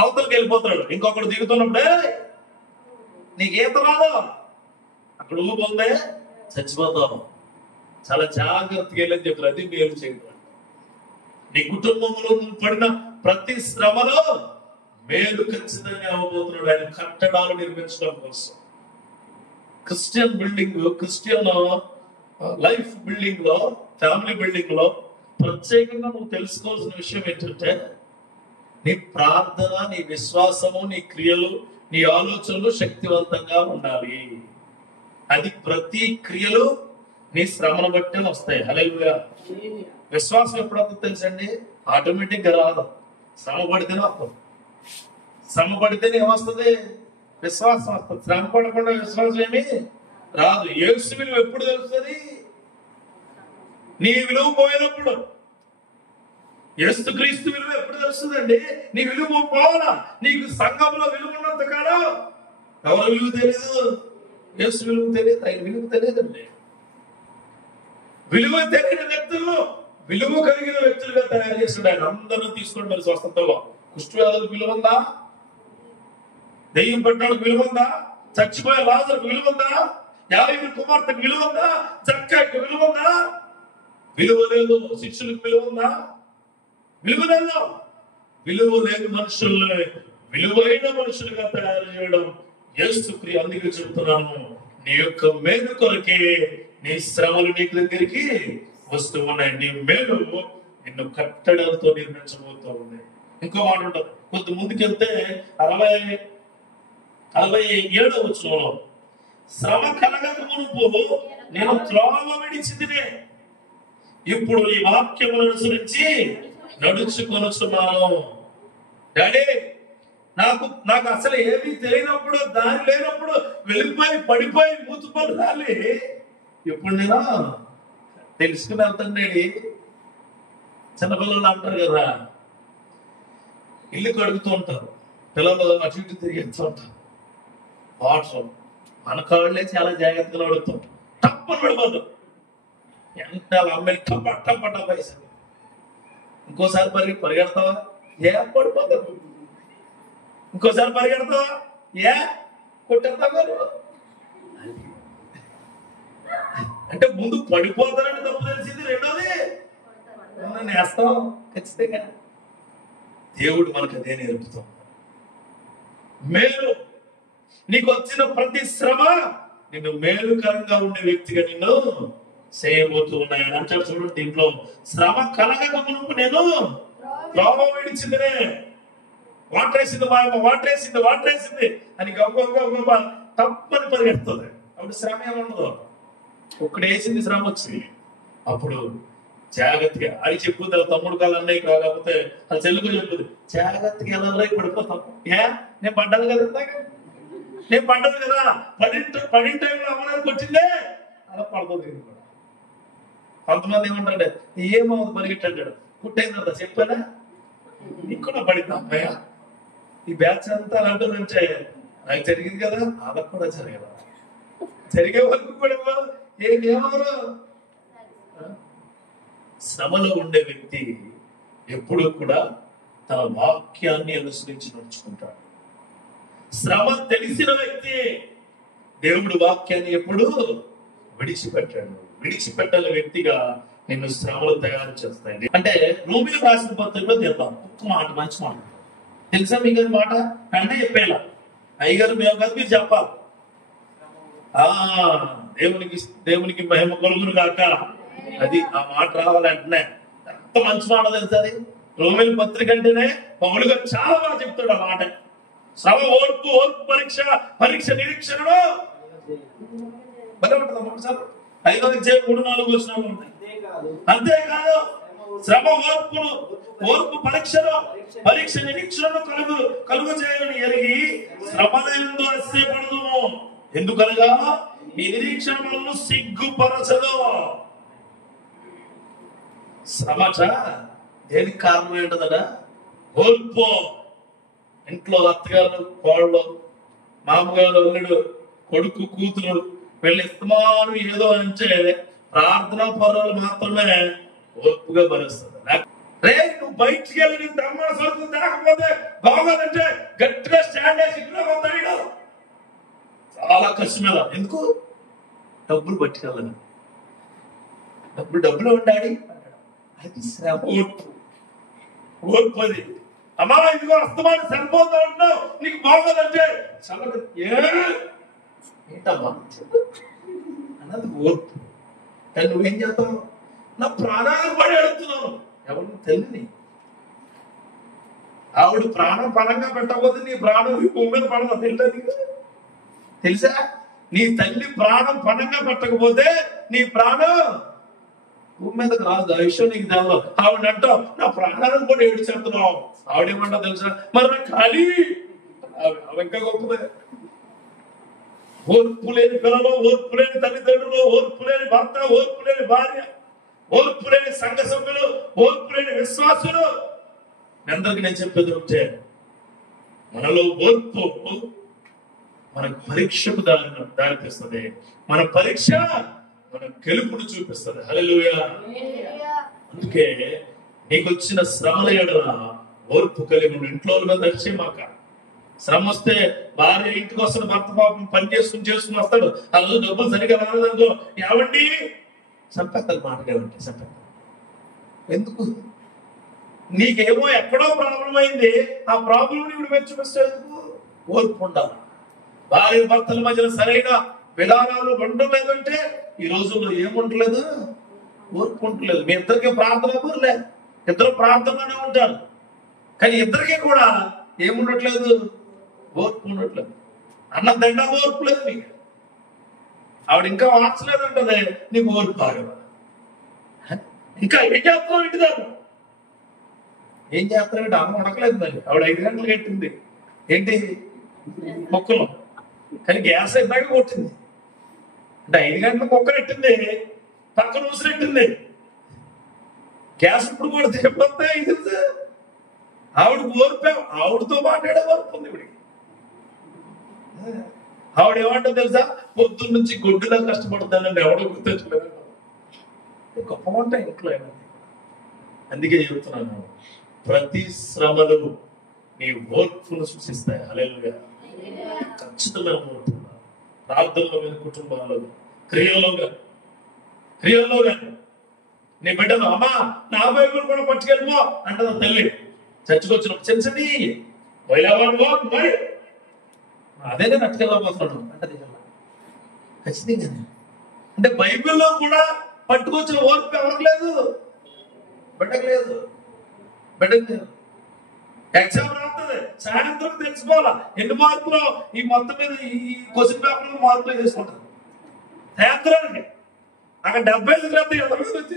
అవతలకి వెళ్ళిపోతాడు. ఇంకొకడు దిగుతున్నప్పుడే నీకు ఈత రాదు, అక్కడ ఊపుందే చచ్చిపోతావు, చాలా జాగ్రత్తగా వెళ్ళని చెప్తారు. అది మేలు చేయడం. నీ కుటుంబంలో పడిన ప్రతి శ్రమలో మేలు ఖచ్చితంగా అవ్వబోతున్నాడు ఆయన కట్టడాలు నిర్మించడం కోసం. Christian building, Christian life building లో, ఫ్యామిలీ బిల్డింగ్ లో ప్రత్యేకంగా నువ్వు తెలుసుకోవాల్సిన విషయం ఏంటంటే నీ ప్రార్థన, నీ విశ్వాసము, నీ క్రియలు, నీ ఆలోచనలు శక్తివంతంగా ఉండాలి. అది ప్రతి క్రియలు నీ శ్రమను బట్టే వస్తాయి. హల్లెలూయా. విశ్వాసం ఎప్పుడవుతుంది తెలుసండి? ఆటోమేటిక్ గా రాదు, శ్రమ పడితేనే వస్తుంది. శ్రమ పడితేనే ఏమొస్తుంది? విశ్వాసం వస్తుంది. శ్రమ పడకుండా విశ్వాసం ఏమి రాదు. యేసు విలువ ఎప్పుడు తెలుస్తుంది? నీ విలువ పోయినప్పుడు. యేసుక్రీస్తు విలువ ఎప్పుడు తెలుస్తుందండి? నీ విలువ పోవాలా? నీకు సంఘంలో విలువ ఉన్నంత కాలం ఎవరి విలువ తెలియదు, యేసు విలువ తెలియదు, ఆయన విలువ తెలియదండి. విలువ తెలియని వ్యక్తుల్లో విలువ కలిగిన వ్యక్తులుగా తయారు చేస్తున్నాడు ఆయన. అందరూ తీసుకోండి మరి స్వస్థతలో. కుష్ఠవ్యాధులకు విలువ ఉందా? దెయ్యం పట్టడానికి విలువ ఉందా? చచ్చిపోయే లాజరుకు విలువ ఉందా? యాయీరు కుమార్తెకు విలువ ఉందా? జక్కయ్యకు విలువ ఉందా? విలువ లేదు. శిష్యులకు విలువ ఉందా? విలువ లేదు. విలువ లేని మనుషుల్ని విలువైన మనుషులుగా తయారు చేయడం యేసుక్రీస్తు. అందుకే చెప్తున్నాను, నీ యొక్క మేలు కొరకే నీ శ్రమలు నీ దగ్గరికి వస్తూ ఉన్నాయి. నీ మేలు నిన్ను కట్టడాలతో నిర్మించబోతూ ఉన్నాయి. ఇంకో మాట ఉంటుంది, కొంత ముందుకెళ్తే 47వ వచనంలో, శ్రమ కలగక మునుపు నేను త్రోవ విడిచితినే, ఇప్పుడు ఈ వాక్యమును అనుసరించి నడుచుకొనుచున్నాను. డాడీ, నాకు అసలు ఏమీ తెలియనప్పుడు, దారి లేనప్పుడు వెళ్ళిపోయి పడిపోయి మూతుపడి రాలి, ఇప్పుడు నేను తెలుసుకుని వెళ్తాను డాడీ. చిన్నపిల్లలు అంటారు కదా, ఇల్లు కడుగుతూ ఉంటారు, పిల్లలు అటు ఇటు తిరిగిస్తూ ఉంటారు. వాటర్ మన కాళ్ళే చాలా జాగ్రత్తగా అడుగుతాం, తప్పని పడిపోతాం. ఎంత అమ్మాయి టప్ప పైసలు. ఇంకోసారి పరిగెడతావా? ఏ పడిపోతావు. ఇంకోసారి పరిగెడతావా? ఏ కొట్టేస్తావా? అంటే ముందు పడిపోతారని తప్పు తెలిసింది, రెండోది నేస్తాం ఖచ్చితంగా. దేవుడు మనకు అదే నేర్పుతాం. మేలు నీకు వచ్చిన ప్రతి శ్రమ నిన్ను మేలుకరంగా ఉండే వ్యక్తిగా నిన్ను చేయబోతూ ఉన్నాయని అంటారు. చూడండి, దీంట్లో శ్రమ కలగక మునుపు నేను త్రోవ విడిచితినే. వాటరేసింది మా అమ్మ, వాటరేసింది అని గొప్ప తప్పని పరిగెడుతుంది. అప్పుడు శ్రమ ఏమన్నదో, ఒక్కడేసింది శ్రమ వచ్చింది. అప్పుడు జాగ్రత్తగా అది చెప్పుతుంది, తమ్ముడు కాదు అన్నయ్య కాకపోతే అది చెల్లుకు చెప్పుతుంది, జాగ్రత్తగా ఎలా పడిపోతాం. నేను పడ్డాను కదా, పడిన టైంలో అమ్మని కొట్టిందే అలా పడుతుంది. కొంతమంది ఏమంటారంటే ఏమవుతుంది పరిగెట్టాడు, కుట్టైంది కదా చెప్పానా, ఇక్కడ పడింది అమ్మాయ. ఈ బ్యాచ్ అంతా అంటుందంటే నాకు జరిగింది కదా, అదకు కూడా జరగదు. జరిగే వరకు కూడా ఏమవరు. శ్రమలో ఉండే వ్యక్తి ఎప్పుడూ కూడా తన వాక్యాన్ని అనుసరించి నడుచుకుంటాడు. శ్రమ తెలిసిన వ్యక్తి దేవుడు వాక్యాన్ని ఎప్పుడు విడిచిపెట్టాడు. విడిచిపెట్టాల వ్యక్తిగా నిన్ను శ్రమలు తయారు చేస్తాయి. అంటే రోమిలకు రాసిన పత్రికలో తెద్దాం ఒక్క మాట, మంచి మాట తెలుసా మీకు? అది మాట అంటే చెప్పేలా అయ్యగారు మేము కాదు, మీరు చెప్పాలి. దేవునికి మహిమ కలుగును కాక, అది ఆ మాట రావాలంటేనే ఎంత మంచి మాట తెలుసా అది. రోమిల పత్రిక అంటేనే పౌలు గారు చాలా బాగా చెప్తాడు ఆ మాట. శ్రమ ఓర్పు పరీక్ష నిరీక్షణలో భలే ఉంటుంది. సార్ 5వ అధ్యాయం 3-4 వచనాలు ఉంటాయి. అంతేకాదు శ్రమ ఓర్పు పరీక్ష నిరీక్షణను కలుగు చేయాలని ఎరిగి శ్రమలందు అస్యపడదుము. ఎందుకనగా మీ నిరీక్షణ వలన సిగ్గుపరచదు. శ్రమట దేనికి కారణం ఏంటదట? ఓర్పు. ఇంట్లో అత్తగారు, కోళ్ళు, మామగారు, అల్లుడు, కొడుకు, కూతురు వీళ్ళు ఇస్తమాను ఏదో అంటే ప్రార్థనా పరులు మాత్రమే ఓర్పుగా భరిస్తుంది. రే నువ్వు బయటికి వెళ్ళి నీకు ధర్మాన సరుకులు తేకపోతే బాగోదంటే గట్టిగా స్టాండ్ వేసి ఇంట్లో పోతాడు. చాలా కష్టం. ఎలా ఎందుకు? డబ్బులు పట్టుకెళ్ళాలి. డబ్బులు ఉండాలి. అది శ్రమ. ఓర్పు అది. అమ్మా ఇదిగో అస్తమాన్ని సరిపోతా ఉంటావు, నీకు బాగోదంటే చల్లగా ఏంటమ్మా అన్నది ఓర్పు. కానీ నువ్వేం చేస్తావు? నా ప్రాణాలు పడి అడుగుతున్నావు. ఎవరు? తల్లిని. ఆవిడ ప్రాణం పరంగా పెట్టకపోతే నీ ప్రాణం ఈ భూమి మీద పడదా? తెలుసా నీకు? తెలుసా? నీ తల్లి ప్రాణం పరంగా పెట్టకపోతే నీ ప్రాణం భూమి మీదకి రాదు. ఆ విషయం నీకు తెలదు. ఆవిడ అంటావు నా ప్రాణాలను కూడా ఏడ్చేస్తున్నావు. ఆవిడేమంటా తెలుసా? మరి నాకు ఖాళీ. అవి ఇంకా గొప్పదే. ఓర్పు లేని పిల్లలు, ఓర్పు లేని తల్లిదండ్రులు, ఓర్పు లేని భర్త, ఓర్పు లేని భార్య, ఓర్పు లేని సంఘ సభ్యులు, ఓర్పు లేని విశ్వాసులు. అందరికి నేను చెప్పేది ఉంటే మనలో ఓర్పు మనకు పరీక్షకు దారితీస్తుంది. మన పరీక్ష మన గెలుపును చూపిస్తుంది. హల్లెలూయా. అందుకే నీకు వచ్చిన శ్రమల ఎడల ఓర్పు కలిగి ఇంట్లో దర్శే మాక. శ్రమ వస్తే భార్య ఇంటికి వస్తాడు, భర్త పాపం పని చేసుకుని వస్తాడు. ఆ రోజు డబ్బులు సరిగా రాలేదనుకో, ఏమండి చంపేస్తారు. మాటగా ఉంటే చంపేస్తారు. ఎందుకు? నీకేమో ఎక్కడో ప్రాబ్లం అయింది, ఆ ప్రాబ్లం ఇప్పుడు మీరు చూపిస్తావు. ఎందుకు? ఓర్పు ఉండాలి. భార్య భర్తల మధ్యన సరైన విధానాలు ఉండలేదంటే ఈ రోజుల్లో ఏముంటలేదు, ఓర్పు ఉండలేదు. మీ ఇద్దరికి ప్రార్థన కూరలే, ఇద్దరు ప్రార్థనలోనే ఉంటారు. కానీ ఇద్దరికి కూడా ఏముండట్లేదు, ఓర్పు ఉండట్లేదు. అన్న దండ ఓర్పు లేదు నీకు. ఆవిడ ఇంకా వార్చలేదంటది, నీకు ఓర్పు ఆగదు. ఇంకా ఏం చేస్తావు? ఇంటి దాకా ఏం చేస్తానంటే అమ్మ ఉడకలేదు. మరి ఆవిడ 5 గంటలు కట్టింది ఏంటి మొక్కలు, కానీ గ్యాస్ అయిపోయాక కొట్టింది. అంటే 5 గంటల కుక్క పెట్టింది, పక్కన ఊసిరెట్టింది. గ్యాస్ ఇప్పుడు కూడా ఎప్పుడొస్తే ఇది ఆవిడ ఓర్పే. ఆవిడతో మాట్లాడే ఓర్పు ఉంది ఇవిడికి. ఆవిడ ఏమంటో తెలుసా? పొద్దున్న నుంచి గొడ్డులా కష్టపడుతానండి, ఎవడో గుర్తించలేదు. గొప్ప ఉంటాయి ఇంట్లో ఏమైనా. అందుకే చెబుతున్నాను, ప్రతి శ్రమలు నీ ఓర్పును సూచిస్తాయి. హల్లెలూయా. ఖచ్చితంగా ఓర్పు. ప్రార్థనలో కానీ, కుటుంబాల్లో, క్రియల్లో కానీ నీ బిడ్డలు అమ్మా నా బైబిల్ కూడా పట్టుకెళ్ళిపో అంటదా తల్లి. చర్చకొచ్చిన చెంచని వైలావాడు మరి అదే నేను అట్టుకెళ్ళబోతున్నాడు అంటే ఖచ్చితంగా. అంటే బైబిల్లో కూడా పట్టుకొచ్చిన ఓర్పు ఎవరికి లేదు, బిడ్డకు లేదు. ఎగ్జామ్ రాస్తుంది, సాయంత్రం తెలుసుకోవాలా ఎన్ని మార్కులు ఈ మొత్తం మీద ఈ క్వశ్చన్ పేపర్ మార్కులు చేసుకుంటారు. సాయంత్రానికి అక్కడ 75 గ్రామ 85 వచ్చేసి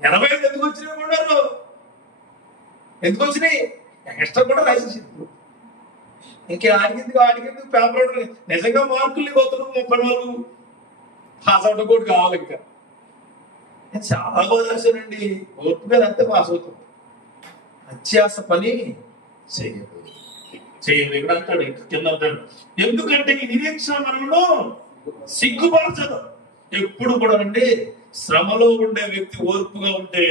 85 ఎందుకు వచ్చినాయి కొన్నారు, ఎందుకు వచ్చినాయి ఎక్స్ట్రా కూడా రాసేసింది. ఇంకే ఆడికెందుకు పేపర్ నిజంగా మార్కులు పోతున్నాం 34 పాస్ అవడం కూడా కావాలి. ఇంకా నేను చాలా బాగా రాశానండి, ఓర్పుగా అంతే పాస్ అవుతుంది. అత్యాస పని చేయదు ఇక్కడ అంటాడు, కింద అంటాడు. ఎందుకంటే ఈ నిరీక్షణ మనలో సిగ్గుపరచదు. ఎప్పుడు కూడా అండి శ్రమలో ఉండే వ్యక్తి ఓర్పుగా ఉంటే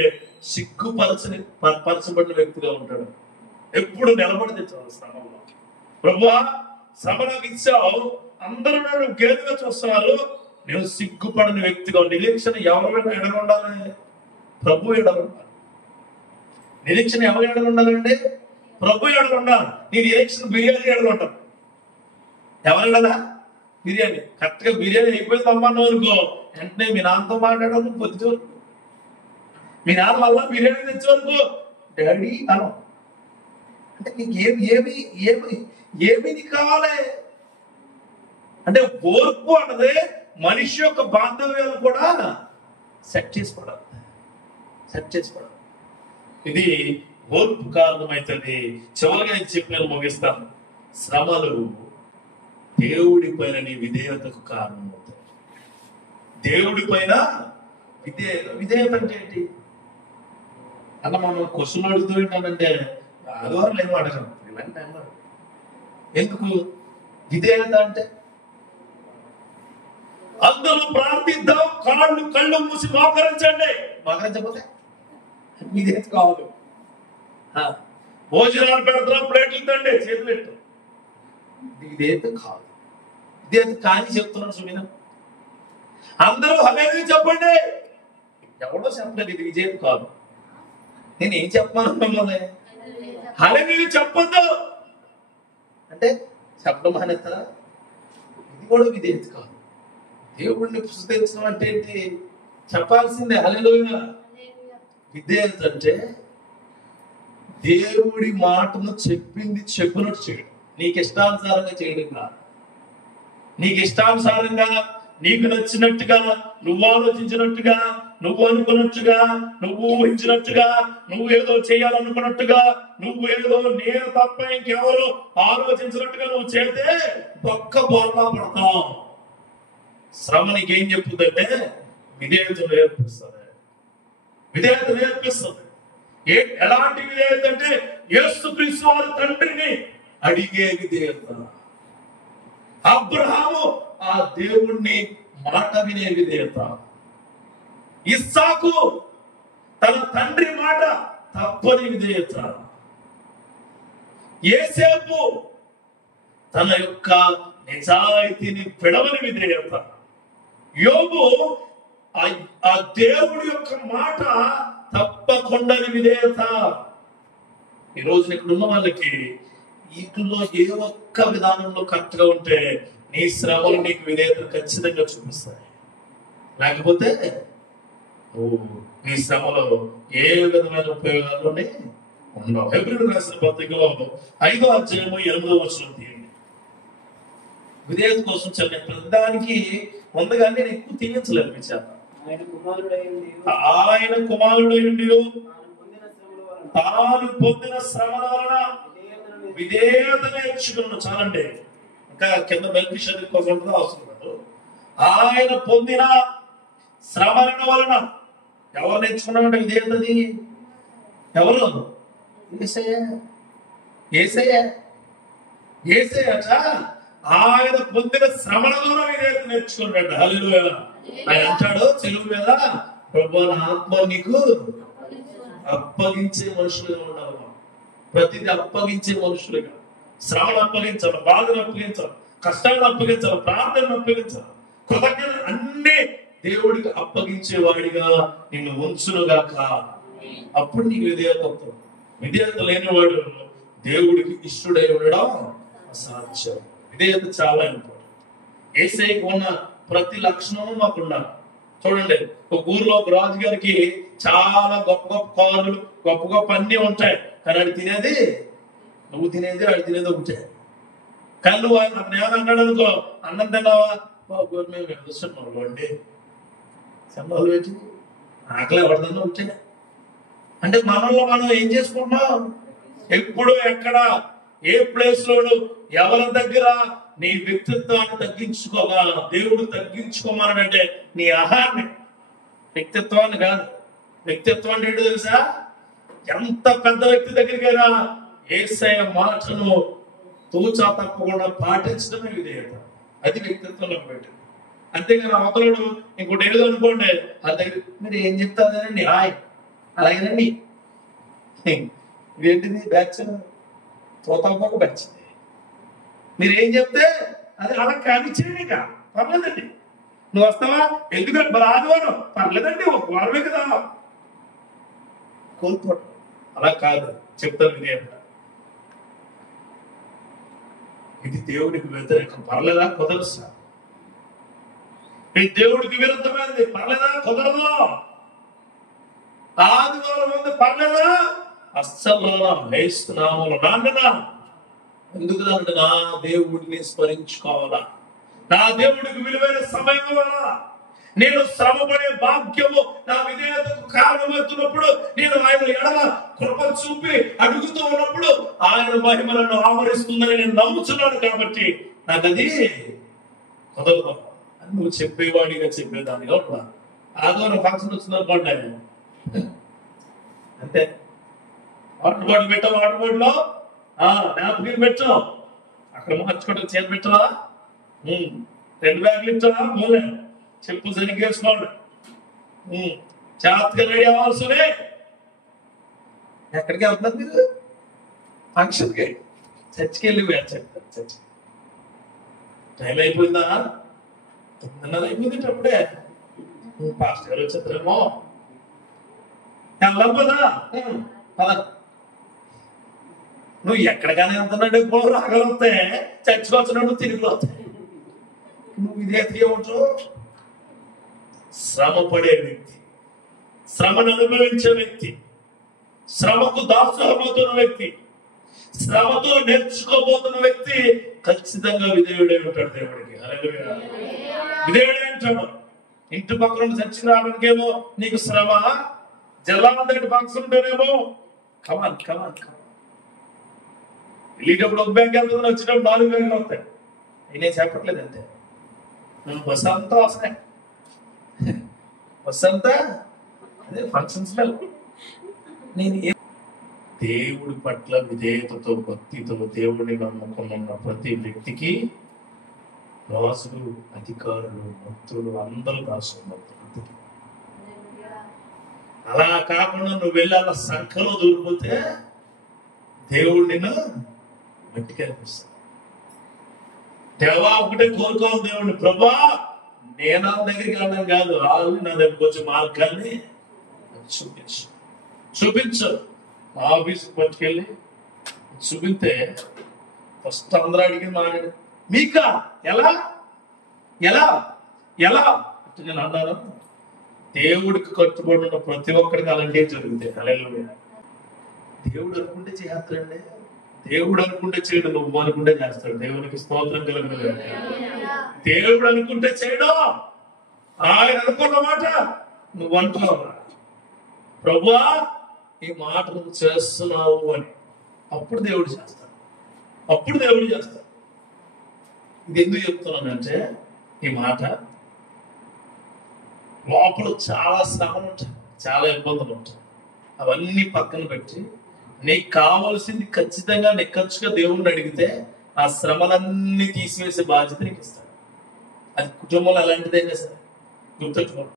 పరచబడిన వ్యక్తిగా ఉంటాడు. ఎప్పుడు నిలబడి తెచ్చావు శ్రమంలో. ప్రభువా శ్రమ నాకు ఇచ్చావు, అందరూ నన్ను గేదెగా చూస్తున్నారు, నేను సిగ్గుపడిన వ్యక్తిగా. నిరీక్షణ ఎవరైనా ఎడగ ఉండాలి, ప్రభు ఎడగ ఉండాలి. నిరీక్షణ ఎవరు ఎడగ ఉండాలండి? ప్రభు ఎడగ ఉండాలి. నీ నిరీక్షణ బిర్యానీ ఎడగ ఉంటాం. ఎవరెడదా? బిర్యానీ. కరెక్ట్ గా బిర్యానీ అయిపోయింది అమ్మను అనుకో, వెంటనే మీ నాన్నతో మాట్లాడడం పొద్దు వరకు, మీ నాన్న వల్ల బిర్యానీ తెచ్చే వరకు డాడీ అనం. అంటే నీకు ఏమి నీకు కావాలి అంటే ఓర్పు అన్నది మనిషి యొక్క బాంధవ్యాలు కూడా సెట్ చేసుకోవడం. ఇది ఓర్పు కారణమైతుంది. చివరిగా చెప్పిన ముగిస్తాను, శ్రమలు దేవుడి పైన నీ విధేయతకు కారణం అవుతాయి. దేవుడి పైన విధేయత అంటే ఏంటి అన్న మనం క్వశ్చన్ అడుగుతూ ఏంటంటే ఆదివారం ఏమో అడగం ఇలాంటి టైంలో. ఎందుకు విధేయత అంటే? అందరూ ప్రార్థిద్దాం, కళ్ళు మూసి మోకరించండి. మోకరించకపోతే విధేయత కావాలి. భోజనాలు పెడతాం, ప్లేట్లు తండి, చేతులు పెట్టు, విధేయత కాదు. విధేయత కానీ చెప్తున్నాను సుమీన. అందరూ హల్లెలూయా చెప్పండి. ఎవడో చెప్పలేదు ఇది విజయం కాదు. నేను ఏం చెప్పమను మిమ్మల్ని? హల్లెలూయా చెప్పొద్దు అంటే చెప్పడం మానేస్తారా? ఇది కూడా విధేయత కాదు. దేవుడిని స్తుతించడం అంటే ఏంటి? చెప్పాల్సిందే హల్లెలూయా. విధేయత అంటే దేవుడి మాటను చెప్పింది చెప్పినట్టు చేయడం, నీకు ఇష్టానుసారంగా చేయడం కాదు. నీకు ఇష్టానుసారంగా, నీకు నచ్చినట్టుగా, నువ్వు ఆలోచించినట్టుగా, నువ్వు అనుకున్నట్టుగా, నువ్వు ఊహించినట్టుగా, నువ్వు ఏదో చేయాలనుకున్నట్టుగా, నువ్వు ఏదో నేను తప్ప ఇంకెవరు ఆలోచించినట్టుగా నువ్వు చేస్తే ఒక్క బోర్లా పడతావు. శ్రమ నీకేం చెప్తుందంటే విధేయత నేర్పిస్తుంది. విధేయత నేర్పిస్తుంది. ఎలాంటి విధేయత అంటే యేసుక్రీస్తు వారి తండ్రిని అడిగే విధేయత. అబ్రహాము ఆ దేవుణ్ణి మాట వినే విధేయత. ఇస్సాకు తన తండ్రి మాట తప్పని విధేయత. యోసేపు తన యొక్క నిజాయితీని విడవని విధేయత. యోబు ఆ దేవుడి యొక్క మాట తప్పకుండా విధేయత. ఈ రోజున ఇక్కడ ఉన్న వాళ్ళకి వీటిలో ఏ ఒక్క విధానంలో కరెక్ట్ గా ఉంటే నీ శ్రమలు నీకు విధేయత ఖచ్చితంగా చూపిస్తాయి. లేకపోతే నీ శ్రమలో ఏ విధమైన ఉపయోగాల్లోనే ఉండవు. హెబ్రీయులకు రాసిన పత్రికలో 5వ అధ్యాయము 8వ వచనం తీయండి. విధేయత కోసం చెప్పిన ప్రతిదానికి ముందుగా నేను ఎక్కువ తీయించలేదు మీ చేత. ఆయన కుమారుడై ఉండి తాను పొందిన శ్రమల వలన విధేయత నేర్చుకున్నాను. చాలండి, ఇంకా కింద మెల్కీషెదెకు కోసం అవసరం లేదు. ఆయన పొందిన శ్రమల వలన ఎవరు నేర్చుకున్నామంటే విధేయతది? ఎవరు? యేసయ్యట ఆయన పొందిన శ్రమల ద్వారా విధేయత నేర్చుకున్నాడు. హల్లెలూయా. ఆయన అంటాడు సిలువ మీద, ప్రభువా నా ఆత్మ నీకు అప్పగించే మనుషులుగా ఉండాలి. ప్రతిదీ అప్పగించే మనుషులుగా, శ్రమను అప్పగించాలి, బాధను అప్పగించాలి, కష్టాలను అప్పగించాలి, ప్రార్థనను అప్పగించాలి, కృతజ్ఞత అన్ని దేవుడికి అప్పగించే వాడిగా నిన్ను ఉంచునుగాక. అప్పుడు నీకు విధేయత అవుతుంది. విధేయత లేనివాడు దేవుడికి ఇష్టడై ఉండడం అసాధ్యం. విధేయత చాలా ఇంపార్టెంట్. యేసయ్యకు ఉన్న ప్రతి లక్షణము మాకు ఉండాలి. చూడండి, ఒక ఊర్లో ఒక రాజు గారికి చాలా గొప్ప గొప్ప కార్లు, గొప్ప గొప్ప అన్ని ఉంటాయి. కానీ ఆడు తినేది, నువ్వు తినేది, ఆడు తినేది ఒకటే. కానీ నువ్వు అతను ఏమైనా అన్నాడు అనుకో, అన్నం తిన్నావా? మేము వ్యవస్థలు అండి, సంబాలు పెట్టి ఆకలి ఎవరిదన్నా ఉంటే. అంటే మనలో మనం ఏం చేసుకుంటున్నాం? ఎప్పుడు, ఎక్కడ, ఏ ప్లేస్ లోను, ఎవరి దగ్గర నీ వ్యక్తిత్వాన్ని తగ్గించుకోగా దేవుడు తగ్గించుకోమనంటే నీ ఆహారాన్ని, వ్యక్తిత్వాన్ని కాదు. వ్యక్తిత్వం అంటే ఏంటో తెలుసా? ఎంత పెద్ద వ్యక్తి దగ్గరికైనా యేసయ్య మాటను తూచా తప్పకుండా పాటించడమే విధేయత. అది వ్యక్తిత్వంలో పెట్టింది. అంతేగాని అవతలుడు ఇంకోటి ఏదో అనుకోండి, ఆ దగ్గర మీరు ఏం చెప్తారండి, హాయ్ అలాగేనండి, ఇదేంటిది బ్యాచ్ తోతలకొక బ్యాచ్, మీరు ఏం చెప్తే అది అలా కానిచ్చేయండి, ఇక పర్లేదండి. నువ్వు వస్తావా? ఎందుకంటే మరి ఆదివారం పర్లేదండి, ఒక వారమే కదా, కోల్పోవడం. అలా కాదు, చెప్తాను విధేయత. ఇది దేవుడికి వ్యతిరేకం, పర్లేదా? కుదరదు సార్. ఇది దేవుడికి విరుద్ధమైనది, పర్లేదా? కుదరదు. ఆదివారం ఉంది, పర్లేదా? అస్సలు వేస్తున్నాము నాన్న. ఎందుకు అంటే నా దేవుడిని స్మరించుకోవాలా, నా దేవుడికి విలువైన సమయం ఇవ్వాలా. నేను శ్రమపడే భాగ్యము నా విధేయతకు కారణమవుతున్నప్పుడు, నేను ఆయన ఎడల కృప చూపి అడుగుతూ ఉన్నప్పుడు ఆయన మహిమలను ఆవరిస్తుందని నేను నమ్ముతున్నాను. కాబట్టి నాకు అది కుదరదు అని నువ్వు చెప్పేవాడిగా చెప్పేదానిగా ఉన్నా. ఆదివారం ఫంక్షన్ వచ్చిందనుకోండి, అంతే. వాటర్ బాటిల్ పెట్టావు, వాటర్ బాటిల్లో నాప్కిన్ పెట్టావు, అక్కడ మార్చుకోవడం చేతి పెట్టవా, 2 బ్యాగులు ఇచ్చావా, పోలే చెప్పులు సరిగ్గా వేసుకోండి, జాగ్రత్తగా రెడీ అవ్వాల్సిందే. ఎక్కడికి వెళ్తున్నారు మీరు? ఫంక్షన్కి, చర్చికి వెళ్ళి చెప్తారు. చర్చ్ టైం అయిపోయిందా? 9:30 అయిపోయింది. అప్పుడే పాస్టర్ గారు వచ్చేద్దరేమో. వెళ్దాం కదా, పద. నువ్వు ఎక్కడికైనా వెళ్తున్నాడు, ఇప్పుడు రాగలిగితే చర్చికి వచ్చినప్పుడు తిరిగి వస్తాయి. నువ్వు ఇదే తీయవచ్చు. శ్రమ పడే వ్యక్తి, శ్రమను అనుభవించే వ్యక్తి, శ్రమకు దాసోహమవుతున్న వ్యక్తి, శ్రమతో నేర్చుకోబోతున్న వ్యక్తి ఖచ్చితంగా విధేయుడే ఉంటాడు దేవుడికి. హల్లెలూయా. విధేయుడే అంటాడు. ఇంటి పక్కన చర్చికి రావడానికేమో నీకు శ్రమ, జిల్లాంతటి ఫంక్షన్ ఉంటేనేమో కమాన్ కమాన్ కమాన్. వెళ్ళేటప్పుడు ఒక బ్యాంక్ వెళ్తుందని వచ్చినప్పుడు 4 బ్యాంకులు వస్తాయి. నేనేం చెప్పట్లేదు అంతే. బస్సు అంతా వస్తాయి, బస్సు అంతా అదే ఫంక్షన్స్ లో. నేను దేవుడి పట్ల విధేయతతో, భక్తితో దేవుడిని నమ్ముకున్న ప్రతి వ్యక్తికి రాజులు, అధికారులు, భక్తులు అందరూ దాసుకున్నారు. అలా కాకుండా నువ్వు వెళ్ళి అలా సంఖలో దూరిపోతే దేవుడు నిన్ను గట్టిగా అనిపిస్తాడు. దేవా ఒకటే కోరుకోవాలి దేవుడిని, ప్రభా నేను ఆ దగ్గరికి వెళ్ళడం కాదు, రాజు నా దగ్గరికి వచ్చే మార్గాన్ని చూపించు చూపించు. ఆఫీస్కి పట్టుకెళ్ళి చూపితే ఫస్ట్ అందరూ అడిగి మాట్లాడి, మీకా ఎలా ఎలా ఎలా అంటే నేను అన్నాను, దేవుడికి కట్టుబడి ఉన్న ప్రతి ఒక్కరికి అలాంటివి జరుగుతాయి. హల్లెలూయా. దేవుడు అనుకుంటే చేస్తాడండి, దేవుడు అనుకుంటే చేయడు, నువ్వు అనుకుంటే చేస్తాడు. దేవునికి స్తోత్రం కలుగును. దేవుడు అనుకుంటే చేయడం, ఆయన అనుకున్న మాట నువ్వు అంటున్నావు, ప్రభువా ఈ మాట నువ్వు చేస్తున్నావు అని, అప్పుడు దేవుడు చేస్తాడు. అప్పుడు దేవుడు చేస్తాడు. ఇది ఎందుకు చెప్తున్నానంటే, ఈ మాట లోపల చాలా శ్రమలు ఉంటాయి, చాలా ఇబ్బందులు ఉంటాయి. అవన్నీ పక్కన పెట్టి నీకు కావలసింది ఖచ్చితంగా నిక్కచ్చుగా దేవుణ్ణి అడిగితే ఆ శ్రమలన్నీ తీసివేసే బాధ్యత నీకు ఇస్తాడు. అది కుటుంబంలో ఎలాంటిదైనా సరే గుర్తుంచుకోండి.